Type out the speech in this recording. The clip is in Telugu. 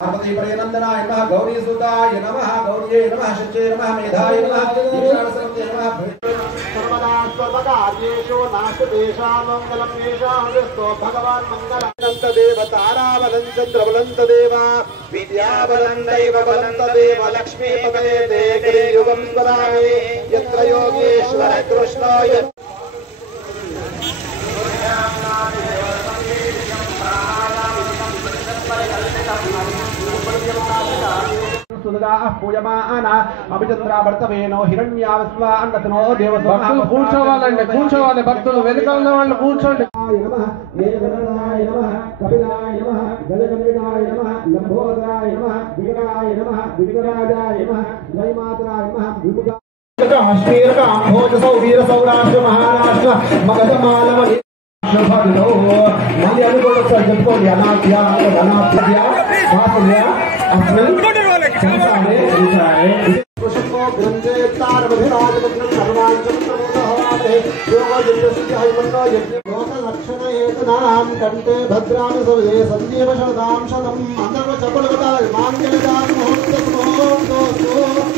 पार्वतीपरनंदनाय नमः गौरीसुताय नमः गौर्ये नमः शच्ये नमः मेधाय नमः ईशानसत्ये नमः सर्वदा सर्वकार्येषु नाशदेशामङ्गलं येषामस्तु भगवान् मंगलंत देव ताराबलं चन्द्रबलं तदेव विद्याबलं दैवबलं तदेव लक्ष्मीपदे ते युगं वदामि यत्र योगेश्वर कृष्णो పూయమానా అభిచంద్రావర్తవేనో హిరణ్యావస్వాన్నతనో దేవస్వాహ కూర్చోవాలండి కూర్చోవాలి భక్తులు వెనుక ఉన్న వాళ్ళు కూర్చోండి నమః ఏకవరణాయ నమః కపిలాయ నమః గజగణాయ నమః లంబోదరాయ నమః వికటాయ నమః వికటరాజాయ నమః శ్రీమాతరాయ నమః విముఖ కాశ్మీరక అంభోజసౌ వీర సౌరాష్ట్ర మహారాష్ట్ర మగధమాలవని శుభలో మళ్ళీ అనుకోండి ఒకసారి చెప్పుకోండి అనాథ్య అనాథ్య మాతృ అస్మిన్ సంసారే విచారే పుష్పో గ్రంథే తారమధిరాజపత్రం సర్వాంచంత్రమోహవాతే యోగయుద్ధస్య హైమన్నో యజ్ఞ లోకలక్షణ హేతునాం కంటే భద్రాని సవే సంజీవ శరదాం శతం అందరూ చప్పట్లు కొట్టాలి మాంగళ్యదాన ముహూర్తం ముహూర్తం